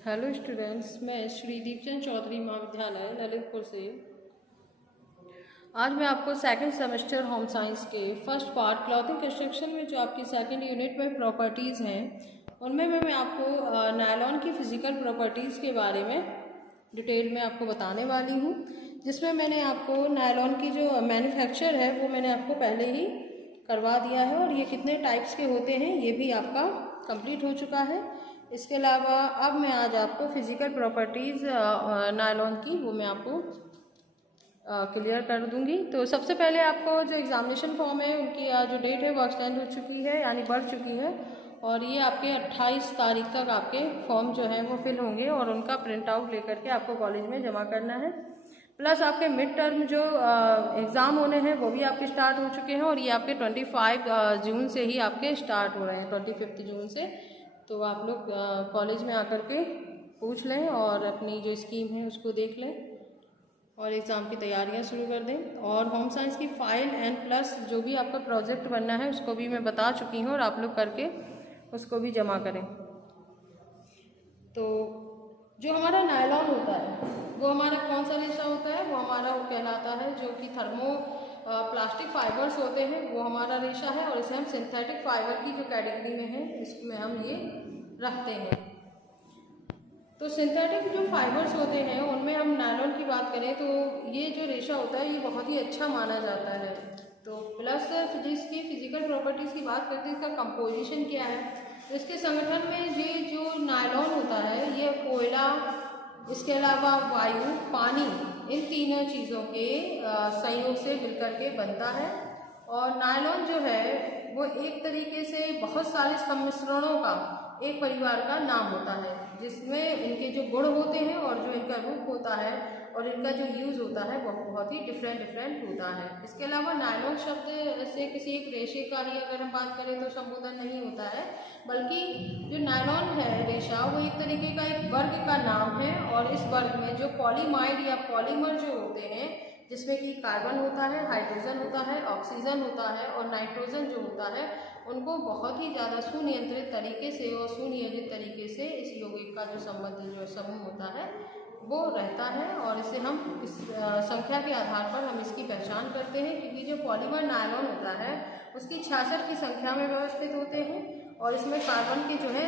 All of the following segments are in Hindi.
हेलो स्टूडेंट्स, मैं श्री दीपचंद चौधरी महाविद्यालय ललितपुर से आज मैं आपको सेकंड सेमेस्टर होम साइंस के फर्स्ट पार्ट क्लॉथिंग कंस्ट्रक्शन में जो आपकी सेकंड यूनिट में प्रॉपर्टीज़ हैं उनमें मैं आपको नायलॉन की फ़िज़िकल प्रॉपर्टीज़ के बारे में डिटेल में आपको बताने वाली हूँ, जिसमें मैंने आपको नायलॉन की जो मैन्युफैक्चर है वो मैंने आपको पहले ही करवा दिया है और ये कितने टाइप्स के होते हैं ये भी आपका कंप्लीट हो चुका है। इसके अलावा अब मैं आज आपको फ़िज़िकल प्रॉपर्टीज़ नायलॉन की वो मैं आपको क्लियर कर दूंगी। तो सबसे पहले आपको जो एग्ज़ामिनेशन फॉर्म है उनकी जो डेट है वो एक्सटेंड हो चुकी है, यानी बढ़ चुकी है, और ये आपके 28 तारीख तक आपके फॉर्म जो है वो फिल होंगे और उनका प्रिंट आउट लेकर के आपको कॉलेज में जमा करना है। प्लस आपके मिड टर्म जो एग्ज़ाम होने हैं वो भी आपके स्टार्ट हो चुके हैं और ये आपके 25 जून से ही आपके स्टार्ट हो रहे हैं, 25 जून से। तो आप लोग कॉलेज में आकर के पूछ लें और अपनी जो स्कीम है उसको देख लें और एग्ज़ाम की तैयारियां शुरू कर दें। और होम साइंस की फाइल एंड प्लस जो भी आपका प्रोजेक्ट बनना है उसको भी मैं बता चुकी हूँ और आप लोग करके उसको भी जमा करें। तो जो हमारा नायलॉन होता है वो हमारा कौन सा रेशा होता है, वो हमारा वो कहलाता है जो कि थर्मो प्लास्टिक फाइबर्स होते हैं, वो हमारा रेशा है और इसे हम सिंथेटिक फाइबर की जो कैटेगरी में है इसमें हम ये रखते हैं। तो सिंथेटिक जो फाइबर्स होते हैं उनमें हम नायलॉन की बात करें तो ये जो रेशा होता है ये बहुत ही अच्छा माना जाता है। तो प्लस जिसकी फिजिकल प्रॉपर्टीज़ की बात करते हैं, इसका कंपोजिशन क्या है, तो इसके संगठन में ये जो नायलॉन होता है ये कोयला, इसके अलावा वायु, पानी, इन तीनों चीज़ों के संयोग से मिलकर के बनता है। और नायलॉन जो है वो एक तरीके से बहुत सारे सम्मिश्रणों का एक परिवार का नाम होता है, जिसमें इनके जो गुण होते हैं और जो इनका रूप होता है और इनका जो यूज़ होता है वो बहुत ही डिफरेंट होता है। इसके अलावा नायलॉन शब्द से किसी एक रेशे का ही अगर हम बात करें तो संबोधन नहीं होता है, बल्कि जो नायलॉन है रेशा वो एक तरीके का एक वर्ग का नाम है और इस वर्ग में जो पॉलीमाइड या पॉलीमर जो होते हैं, जिसमें कि कार्बन होता है, हाइड्रोजन होता है, ऑक्सीजन होता है और नाइट्रोजन जो होता है, उनको बहुत ही ज़्यादा सुनियंत्रित तरीके से और सुनियोजित तरीके से इस यौगिक का जो संबंध जो समूह होता है वो रहता है। और इसे हम इस संख्या के आधार पर हम इसकी पहचान करते हैं, क्योंकि जो पॉलीमर नायलॉन होता है उसकी 66 की संख्या में व्यवस्थित होते हैं और इसमें कार्बन के जो है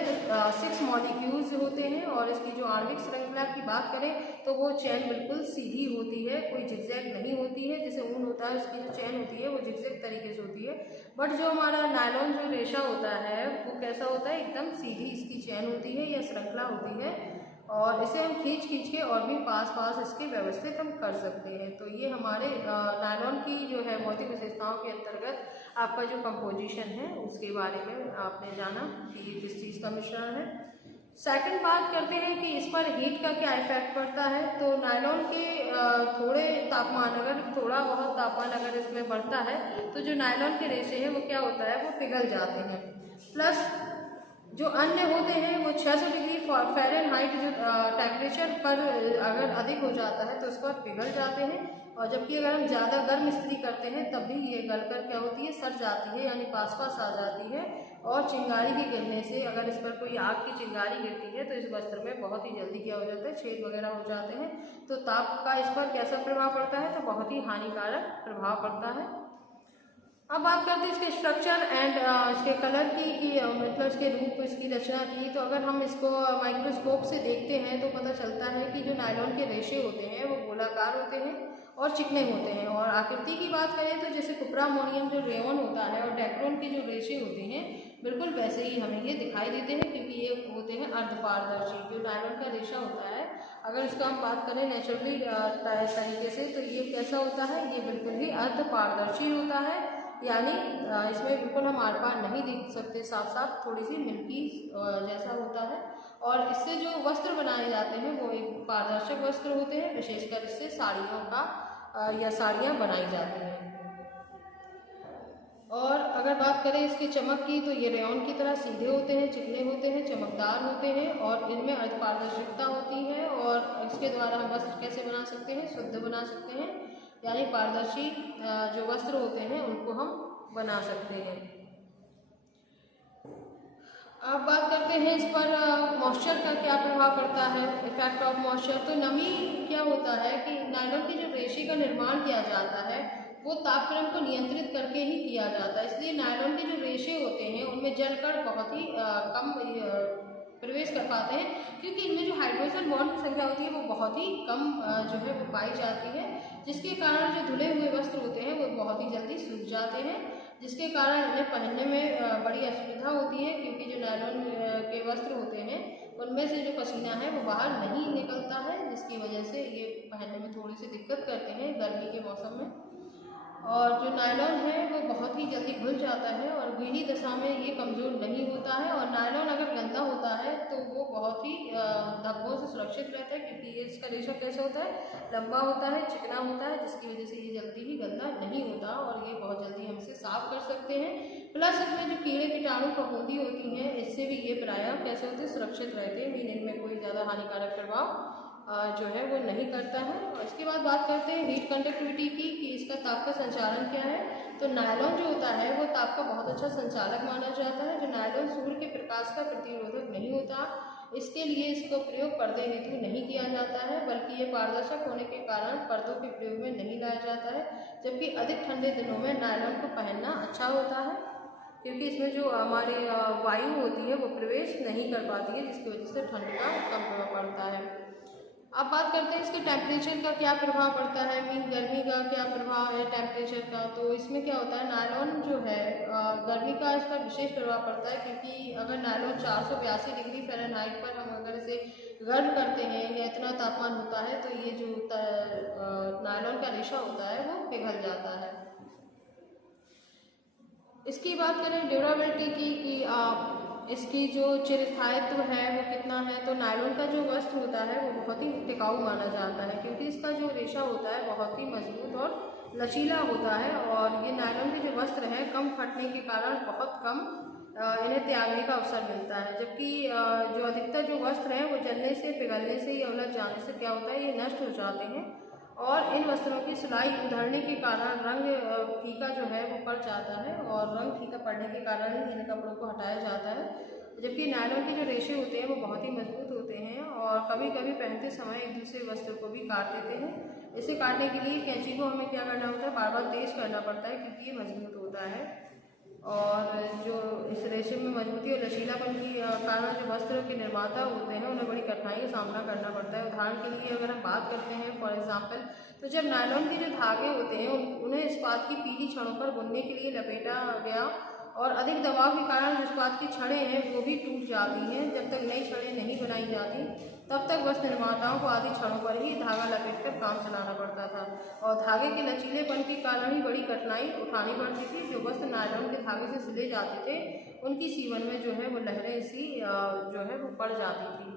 6 मॉलिक्यूल्स होते हैं और इसकी जो आणविक श्रृंखला की बात करें तो वो चैन बिल्कुल सीधी होती है, कोई जिगजैग नहीं होती है। जैसे ऊन होता है उसकी जो चैन होती है वो जिगजैग तरीके से होती है, बट जो हमारा नायलॉन जो रेशा होता है वो कैसा होता है, एकदम सीधी इसकी चैन होती है या श्रृंखला होती है और इसे हम खींच के और भी पास इसके व्यवस्थित हम कर सकते हैं। तो ये हमारे नायलॉन की जो है भौतिक विशेषताओं के अंतर्गत आपका जो कंपोजिशन है उसके बारे में आपने जाना कि ये किस चीज़ का मिश्रण है। सेकंड बात करते हैं कि इस पर हीट का क्या इफेक्ट पड़ता है। तो नायलॉन के थोड़े तापमान, अगर थोड़ा बहुत तापमान अगर इसमें बढ़ता है तो जो नायलॉन के रेशे हैं वो क्या होता है, वो पिघल जाते हैं। प्लस जो अन्य होते हैं वो 600 डिग्री फ़ारेनहाइट जो टेम्परेचर पर अगर अधिक हो जाता है तो उस पर पिघल जाते हैं, और जबकि अगर हम ज़्यादा गर्म इस्त्री करते हैं तब भी ये गलकर क्या होती है, सड़ जाती है, यानी पास आ जाती है। और चिंगारी के गिरने से, अगर इस पर कोई आग की चिंगारी गिरती है तो इस वस्त्र में बहुत ही जल्दी क्या हो जाता है, छेद वगैरह हो जाते हैं। तो ताप का इस पर कैसा प्रभाव पड़ता है, तो बहुत ही हानिकारक प्रभाव पड़ता है। अब बात करते हैं इसके स्ट्रक्चर एंड इसके कलर की कि मतलब इसके रूप, इसकी रचना की। तो अगर हम इसको माइक्रोस्कोप से देखते हैं तो पता चलता है कि जो नायलॉन के रेशे होते हैं वो गोलाकार होते हैं और चिकने होते हैं। और आकृति की बात करें तो जैसे कुप्रामोनियम जो रेयन होता है और डेक्रोन के जो रेशे होते हैं बिल्कुल वैसे ही हमें ये दिखाई देते हैं, क्योंकि ये होते हैं अर्धपारदर्शी। जो नायलॉन का रेशा होता है अगर इसका हम बात करें नेचुरली तरीके से तो ये कैसा होता है, ये बिल्कुल ही अर्धपारदर्शी होता है, यानी इसमें बिल्कुल हम आर पार नहीं देख सकते, साफ थोड़ी सी मिल्की जैसा होता है। और इससे जो वस्त्र बनाए जाते हैं वो एक पारदर्शक वस्त्र होते हैं, विशेषकर इससे साड़ियों का या साड़ियाँ बनाई जाती हैं। और अगर बात करें इसकी चमक की तो ये रेयन की तरह सीधे होते हैं, चिकने होते हैं, चमकदार होते हैं और इनमें अर्धपारदर्शिता होती है। और इसके द्वारा हम वस्त्र कैसे बना सकते हैं, शुद्ध बना सकते हैं, यानी पारदर्शी जो वस्त्र होते हैं उनको हम बना सकते हैं। अब बात करते हैं इस पर मॉइस्चर का क्या प्रभाव पड़ता है, इफेक्ट ऑफ मॉइस्चर। तो नमी क्या होता है कि नायलॉन की जो रेशे का निर्माण किया जाता है वो तापक्रम को नियंत्रित करके ही किया जाता है, इसलिए नायलॉन के जो रेशे होते हैं उनमें जलकण बहुत ही कम प्रवेश कर पाते हैं, क्योंकि इनमें जो हाइड्रोजन बॉन्ड की संख्या होती है वो बहुत ही कम जो है वो पाई जाती है, जिसके कारण जो धुले हुए वस्त्र होते हैं वो बहुत ही जल्दी सूख जाते हैं, जिसके कारण इन्हें पहनने में बड़ी असुविधा होती है, क्योंकि जो नायलॉन के वस्त्र होते हैं उनमें से जो पसीना है वो बाहर नहीं निकलता है, जिसकी वजह से ये पहनने में थोड़ी सी दिक्कत करते हैं गर्मी के मौसम में। और जो नायलॉन है वो बहुत ही जल्दी घुल जाता है और गीली दशा में ये कमज़ोर नहीं होता है, और नायलॉन अगर गंदा होता है तो वो बहुत ही धब्बों से सुरक्षित रहता है, क्योंकि ये इसका रेशा कैसा होता है, लंबा होता है, चिकना होता है, जिसकी वजह से ये जल्दी ही गंदा नहीं होता और ये बहुत जल्दी हम इसे साफ कर सकते हैं। प्लस इसमें जो कीड़े कीटाणु फफूंदी होती हैं इससे भी ये प्रायः कैसे होते हैं, सुरक्षित रहते हैं, मीन इनमें कोई ज़्यादा हानिकारक प्रभाव जो है वो नहीं करता है। और इसके बाद बात करते हैं हीट कंडक्टिविटी की कि इसका ताप का संचालन क्या है। तो नायलॉन जो होता है वो ताप का बहुत अच्छा संचालक माना जाता है। जो नायलॉन सूर्य के प्रकाश का प्रतिरोधक नहीं होता, इसके लिए इसका प्रयोग पर्दे हेतु नहीं किया जाता है, बल्कि ये पारदर्शक होने के कारण पर्दों के प्रयोग में नहीं लाया जाता है, जबकि अधिक ठंडे दिनों में नायलॉन को पहनना अच्छा होता है, क्योंकि इसमें जो हमारे वायु होती है वो प्रवेश नहीं कर पाती है, जिसकी वजह से ठंड का कम प्रभाव पड़ता है। अब बात करते हैं इसके टेम्परेचर का क्या प्रभाव पड़ता है, मीन गर्मी का क्या प्रभाव है टेम्परेचर का। तो इसमें क्या होता है, नायलॉन जो है गर्मी का इस पर विशेष प्रभाव पड़ता है, क्योंकि अगर नायलॉन 482 डिग्री फ़ारेनहाइट पर हम अगर इसे गर्म करते हैं या इतना तापमान होता है तो ये जो नायलॉन का रेशा होता है वो पिघल जाता है। इसकी बात करें ड्यूरेबिलिटी की कि इसकी जो चिरस्थायित्व है वो कितना है। तो नायलॉन का जो वस्त्र होता है वो बहुत ही टिकाऊ माना जाता है, क्योंकि इसका जो रेशा होता है बहुत ही मजबूत और लचीला होता है, और ये नायलॉन के जो वस्त्र हैं कम फटने के कारण बहुत कम इन्हें त्यागने का अवसर मिलता है, जबकि जो अधिकतर जो वस्त्र हैं वो जलने से, पिघलने से या उलझ जाने से क्या होता है, ये नष्ट हो जाते हैं, और इन वस्त्रों की सिलाई उधड़ने के कारण रंग फीका जो है वो पड़ जाता है, और रंग फीका पड़ने के कारण ही इन कपड़ों को हटाया जाता है। जबकि नायलॉन के जो रेशे होते हैं वो बहुत ही मजबूत होते हैं, और कभी कभी पहनते समय एक दूसरे वस्त्र को भी काट देते हैं। इसे काटने के लिए कैंची को हमें क्या करना होता है, बार बार तेज करना पड़ता है, क्योंकि ये मजबूत होता है। और जो इस रेशे में मजबूती और लचीलापन के कारण जो वस्त्र के निर्माता होते हैं उन्हें बड़ी कठिनाई का सामना करना पड़ता है। उदाहरण के लिए अगर हम बात करते हैं फॉर एग्जांपल, तो जब नायलॉन के जो धागे होते हैं उन्हें इस्पात की पीली छड़ों पर बुनने के लिए लपेटा गया, और अधिक दबाव के कारण जो इस्पात की छड़ें हैं वो भी टूट जाती हैं। जब तक नई छड़ें नहीं बनाई जाती तब तक वस्त्र निर्माताओं को आधी छड़ों पर ही धागा लपेटकर काम चलाना पड़ता था, और धागे के लचीलेपन के कारण ही बड़ी कठिनाई उठानी पड़ती थी। जो वस्त्र नायलॉन के धागे से सिले जाते थे उनकी सीवन में जो है वो लहरें सी जो है वो पड़ जाती थी।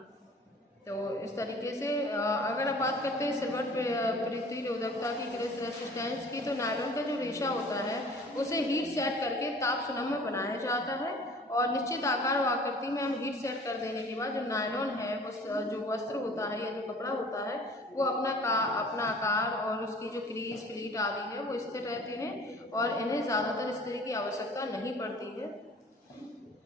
तो इस तरीके से अगर आप बात करते हैं सिल्वर प्रतिरोधकता की, रेसिस्टेंस की, तो नायलॉन का जो रेशा होता है उसे हीट सेट करके ताप सुनम्य बनाया जाता है, और निश्चित आकार और आकृति में हम हीट सेट कर देने के बाद जो नायलॉन है वो जो वस्त्र होता है या जो कपड़ा होता है वो अपना आकार और उसकी जो क्रीज प्लीट आदि है वो स्थिर रहते हैं, और इन्हें ज़्यादातर इस्त्री की आवश्यकता नहीं पड़ती है।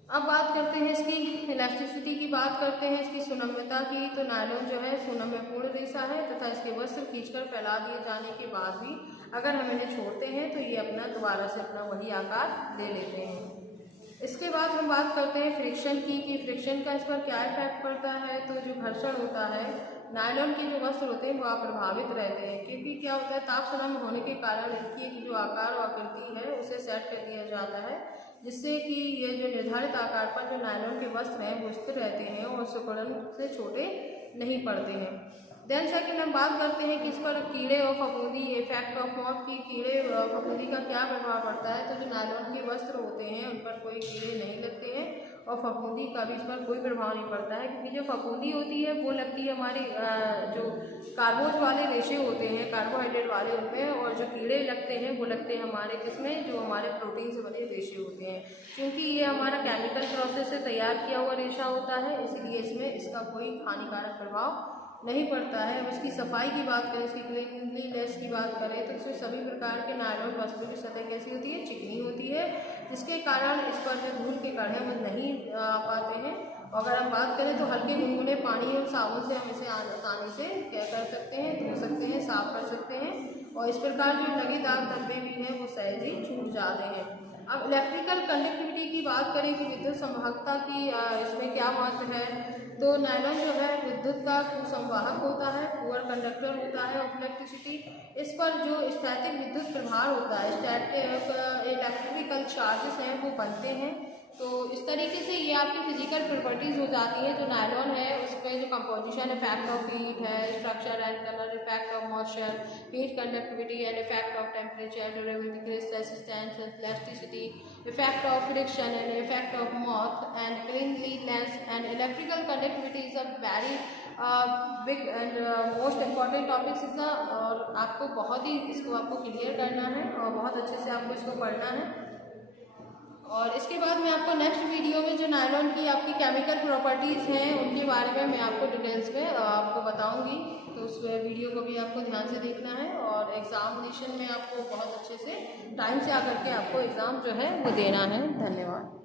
अब बात करते हैं इसकी इलास्टिसिटी की, बात करते हैं इसकी सुनम्यता की। तो नायलॉन जो है सुनम्यपूर्ण रेशा है तथा इसके वस्त्र खींचकर फैला दिए जाने के बाद भी अगर हम इन्हें छोड़ते हैं तो ये अपना दोबारा से अपना वही आकार ले लेते हैं। इसके बाद हम बात करते हैं फ्रिक्शन की कि फ्रिक्शन का इस पर क्या इफेक्ट पड़ता है। तो जो घर्षण होता है नायलॉन के जो वस्त्र होते हैं वो अप्रभावित रहते हैं, क्योंकि क्या होता है ताप सुनम्य होने के कारण इनकी जो आकार और आकृति है उसे सेट कर दिया जाता है, जिससे कि ये जो निर्धारित आकार पर जो नायलॉन के वस्त्र हैं वो स्थिर रहते हैं और सिकुड़न से छोटे नहीं पड़ते हैं। देन सेकंड हम बात करते हैं कि इस पर कीड़े और फफूंदी, इफेक्ट ऑफ मॉथ की, कीड़े फफूंदी का क्या प्रभाव पड़ता है। तो जो नायलॉन के वस्त्र होते हैं उन पर कोई कीड़े नहीं लगते हैं, और फफूंदी का भी इस पर कोई प्रभाव नहीं पड़ता है, क्योंकि जो फफूंदी होती है वो लगती है हमारी जो कार्बोज वाले रेशे होते हैं कार्बोहाइड्रेट वाले उनमें, और जो कीड़े लगते हैं वो लगते हैं हमारे किसमें, जो हमारे प्रोटीन से बने रेशे होते हैं। क्योंकि ये हमारा केमिकल प्रोसेस से तैयार किया हुआ रेशा होता है, इसलिए इसमें इसका कोई हानिकारक प्रभाव नहीं पड़ता है। अब इसकी सफाई की बात करें, इसकी क्लीनलीनेस की बात करें, तो इसमें सभी प्रकार के नायलॉन वस्त्रों की सतह कैसी होती है, चिकनी होती है, जिसके कारण इस पर जो धूल के कण हैं वो नहीं आ पाते हैं, अगर हम बात करें तो हल्के गुनगुने पानी और साबुन से हम इसे आसानी से क्या कर सकते हैं, धो सकते हैं, साफ कर सकते हैं और इस प्रकार जो लगे दाग धब्बे भी हैं वो सहज ही छूट जाते हैं। अब इलेक्ट्रिकल कंडक्टिविटी की बात करें कि विद्युत संवाहकता की इसमें क्या महत्व है, तो नायलॉन जो है विद्युत का संवाहक होता है, पुअर कंडक्टर होता है ऑफ इलेक्ट्रिसिटी। इस पर जो स्थैतिक विद्युत प्रभार होता है, इलेक्ट्रिकल चार्जेस हैं वो बनते हैं। तो इस तरीके से ये आपकी फिजिकल प्रॉपर्टीज़ हो जाती है। जो नायलॉन है उसमें जो कंपोजिशन, इफेक्ट ऑफ हीट है, structure and colour, effect of moisture, heat conductivity and effect of temperature, durability, resistance, elasticity, effect of friction and effect of moth and cleanliness and electrical conductivity is a very big and most important topics is और आपको बहुत ही इसको आपको क्लियर करना है और बहुत अच्छे से आपको इसको पढ़ना है। और इसके बाद मैं आपको नेक्स्ट वीडियो में जो नायलॉन की आपकी केमिकल प्रॉपर्टीज़ हैं उनके बारे में मैं आपको डिटेल्स में आपको बताऊंगी। तो उस वीडियो को भी आपको ध्यान से देखना है और एग्जामिनेशन में आपको बहुत अच्छे से टाइम से आकर के आपको एग्ज़ाम जो है वो देना है। धन्यवाद।